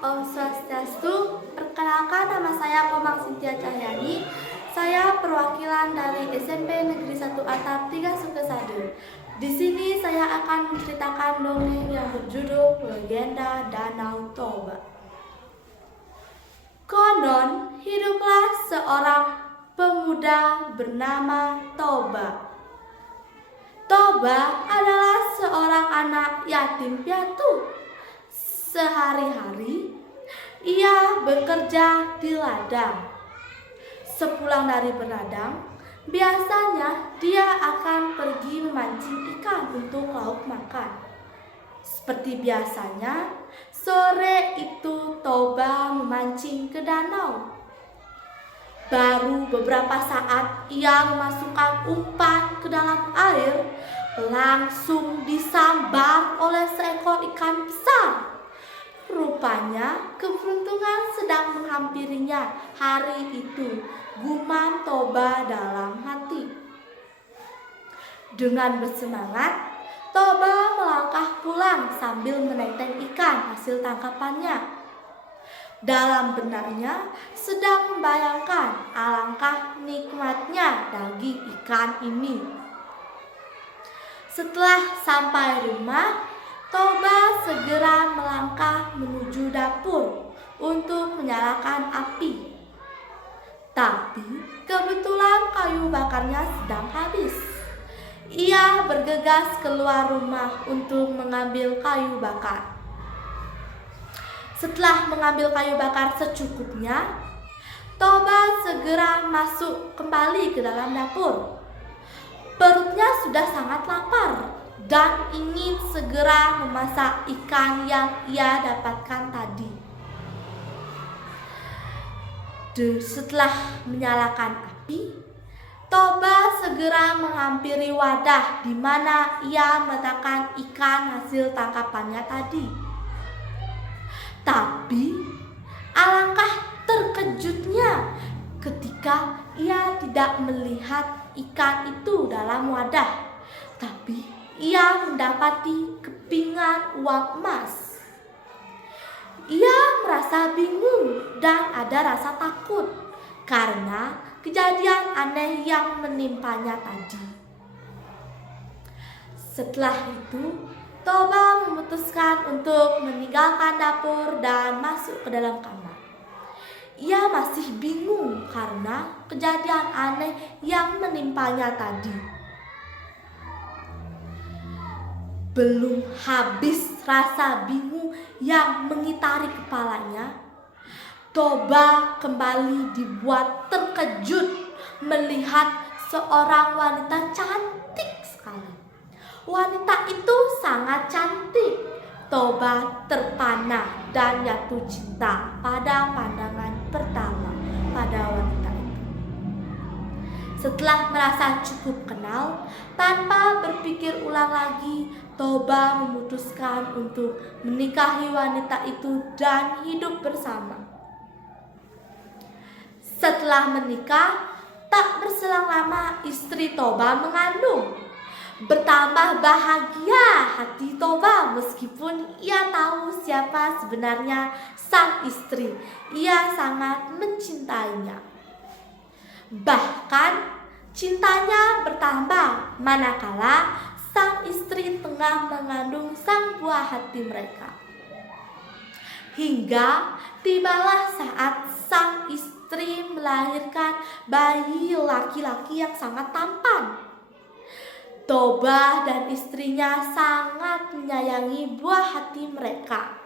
Om Swastiastu, perkenalkan nama saya Komang Cynthia Cahyani. Saya perwakilan dari SMP Negeri 1 Atap 3 Sukesado. Di sini saya akan menceritakan dongeng yang berjudul Legenda Danau Toba. Konon, hiduplah seorang pemuda bernama Toba. Toba adalah seorang anak yatim piatu. Sehari-hari ia bekerja di ladang. Sepulang dari berladang, biasanya dia akan pergi memancing ikan untuk lauk makan. Seperti biasanya, sore itu Toba memancing ke danau. Baru beberapa saat ia memasukkan umpan ke dalam air, langsung disambar oleh seekor ikan besar. Rupanya keberuntungan sedang menghampirinya hari itu, gumam Toba dalam hati. Dengan bersemangat, Toba melangkah pulang sambil menenteng ikan hasil tangkapannya. Dalam benaknya sedang membayangkan alangkah nikmatnya daging ikan ini. Setelah sampai rumah, Toba segera melangkah menuju dapur untuk menyalakan api. Tapi kebetulan kayu bakarnya sedang habis. Ia bergegas keluar rumah untuk mengambil kayu bakar. Setelah mengambil kayu bakar secukupnya, Toba segera masuk kembali ke dalam dapur. Perutnya sudah sangat lapar dan ingin segera memasak ikan yang ia dapatkan tadi. Setelah menyalakan api, Toba segera menghampiri wadah di mana ia meletakkan ikan hasil tangkapannya tadi. Tapi alangkah terkejutnya ketika ia tidak melihat ikan itu dalam wadah, tapi ia mendapati kepingan uang emas. Ia merasa bingung dan ada rasa takut karena kejadian aneh yang menimpanya tadi. Setelah itu, Toba memutuskan untuk meninggalkan dapur dan masuk ke dalam kamar. Ia masih bingung karena kejadian aneh yang menimpanya tadi. Belum habis rasa bingung yang mengitari kepalanya, Toba kembali dibuat terkejut melihat seorang wanita cantik sekali. Wanita itu sangat cantik. Toba terpana dan jatuh cinta pada pandangan pertama pada wanita itu. Setelah merasa cukup kenal, tanpa berpikir ulang lagi, Toba memutuskan untuk menikahi wanita itu dan hidup bersama. Setelah menikah, tak berselang lama istri Toba mengandung. Bertambah bahagia hati Toba meskipun ia tahu siapa sebenarnya sang istri. Ia sangat mencintainya. Bahkan cintanya bertambah manakala sang istri tengah mengandung sang buah hati mereka. Hingga tibalah saat sang istri melahirkan bayi laki-laki yang sangat tampan. Toba dan istrinya sangat menyayangi buah hati mereka.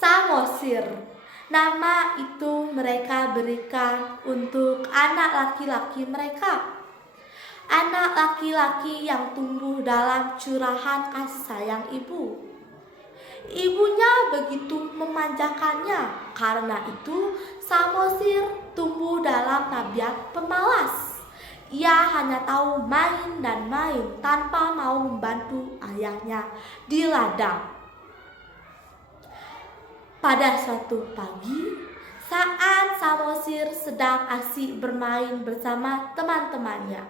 Samosir, nama itu mereka berikan untuk anak laki-laki mereka. Anak laki-laki yang tumbuh dalam curahan kasih sayang ibu. Ibunya begitu memanjakannya, karena itu Samosir tumbuh dalam tabiat pemalas. Ia hanya tahu main dan main tanpa mau membantu ayahnya di ladang. Pada suatu pagi, saat Samosir sedang asik bermain bersama teman-temannya,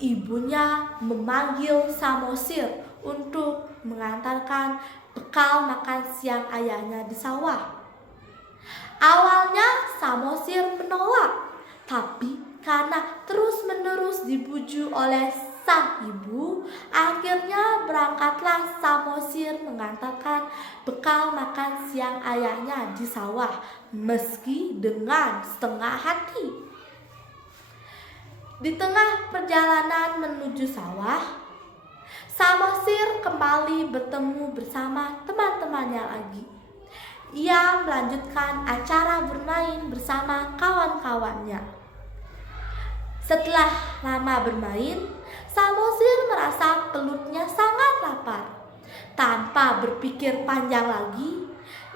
ibunya memanggil Samosir untuk mengantarkan bekal makan siang ayahnya di sawah. Awalnya Samosir menolak, tapi karena terus-menerus dibujuk oleh sang ibu, akhirnya berangkatlah Samosir mengantarkan bekal makan siang ayahnya di sawah, meski dengan setengah hati. Di tengah perjalanan menuju sawah, Samosir kembali bertemu bersama teman-temannya lagi. Ia melanjutkan acara bermain bersama kawan-kawannya. Setelah lama bermain, Samosir merasa perutnya sangat lapar. Tanpa berpikir panjang lagi,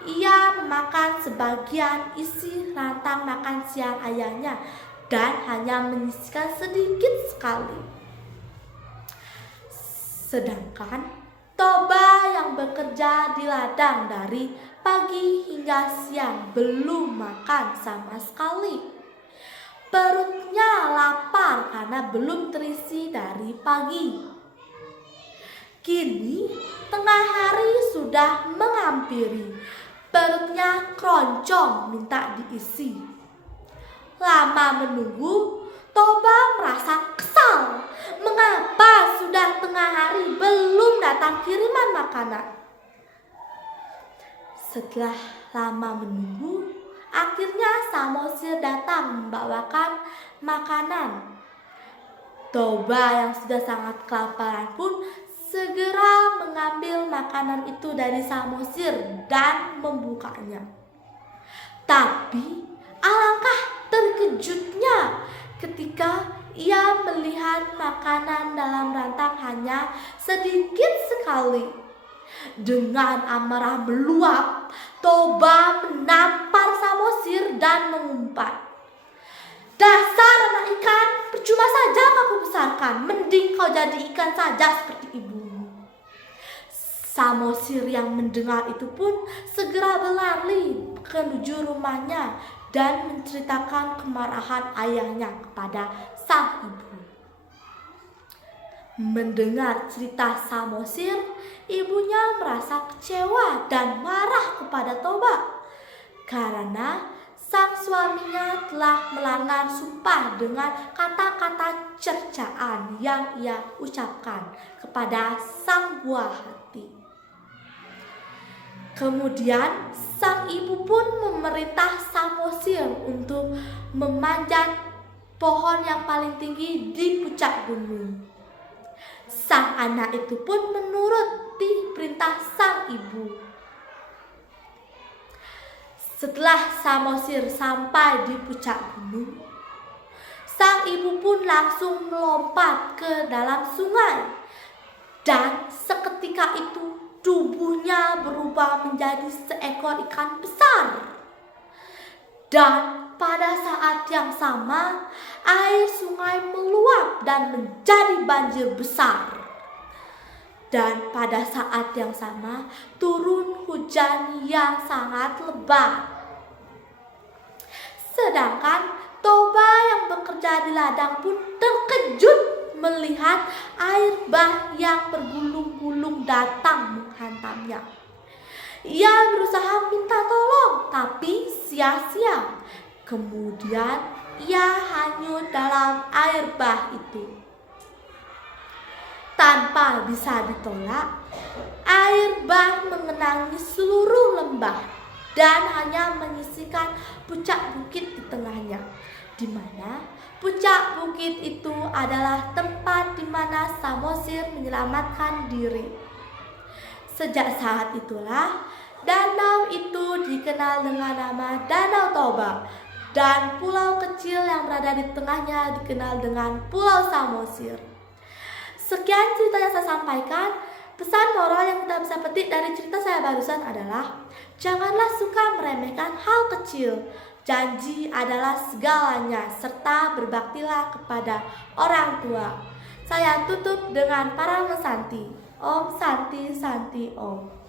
ia memakan sebagian isi rantang makan siang ayahnya dan hanya menyisihkan sedikit sekali. Sedangkan Toba yang bekerja di ladang dari pagi hingga siang belum makan sama sekali. Perutnya lapar karena belum terisi dari pagi. Kini tengah hari sudah menghampiri. Perutnya keroncong minta diisi. Lama menunggu, Toba merasa kesal. Mengapa sudah tengah hari belum datang kiriman makanan? Setelah lama menunggu, akhirnya Samosir datang membawakan makanan. Toba yang sudah sangat kelaparan pun segera mengambil makanan itu dari Samosir dan membukanya. Tapi alangkah terkejutnya ketika ia melihat makanan dalam rantang hanya sedikit sekali. Dengan amarah meluap, Toba menampar Samosir dan mengumpat, "Dasar anak ikan, percuma saja kau besarkan, mending kau jadi ikan saja seperti ibumu." Samosir yang mendengar itu pun segera berlari menuju rumahnya dan menceritakan kemarahan ayahnya kepada sang ibu. Mendengar cerita Samosir, ibunya merasa kecewa dan marah kepada Toba karena sang suaminya telah melanggar sumpah dengan kata-kata cercaan yang ia ucapkan kepada sang buah hati. Kemudian sang ibu pun memerintah Samosir untuk memanjat pohon yang paling tinggi di puncak gunung. Sang anak itu pun menuruti perintah sang ibu. Setelah Samosir sampai di puncak gunung, sang ibu pun langsung melompat ke dalam sungai. Dan seketika itu tubuhnya berubah menjadi seekor ikan besar. Dan pada saat yang sama, air sungai meluap dan menjadi banjir besar. Dan pada saat yang sama, turun hujan yang sangat lebat. Sedangkan Toba yang bekerja di ladang pun terkejut melihat air bah yang bergulung-gulung datang menghantamnya. Ia berusaha minta tolong, tapi sia-sia. Kemudian ia hanyut dalam air bah itu. Tanpa bisa ditolak, air bah mengenangi seluruh lembah dan hanya menyisikan puncak bukit di tengahnya, di mana puncak bukit itu adalah tempat di mana Samosir menyelamatkan diri. Sejak saat itulah danau itu dikenal dengan nama Danau Toba, dan pulau kecil yang berada di tengahnya dikenal dengan Pulau Samosir. Sekian cerita yang saya sampaikan. Pesan moral yang kita bisa petik dari cerita saya barusan adalah janganlah suka meremehkan hal kecil. Janji adalah segalanya, serta berbaktilah kepada orang tua. Saya tutup dengan para Santi. Om Santi Santi Om.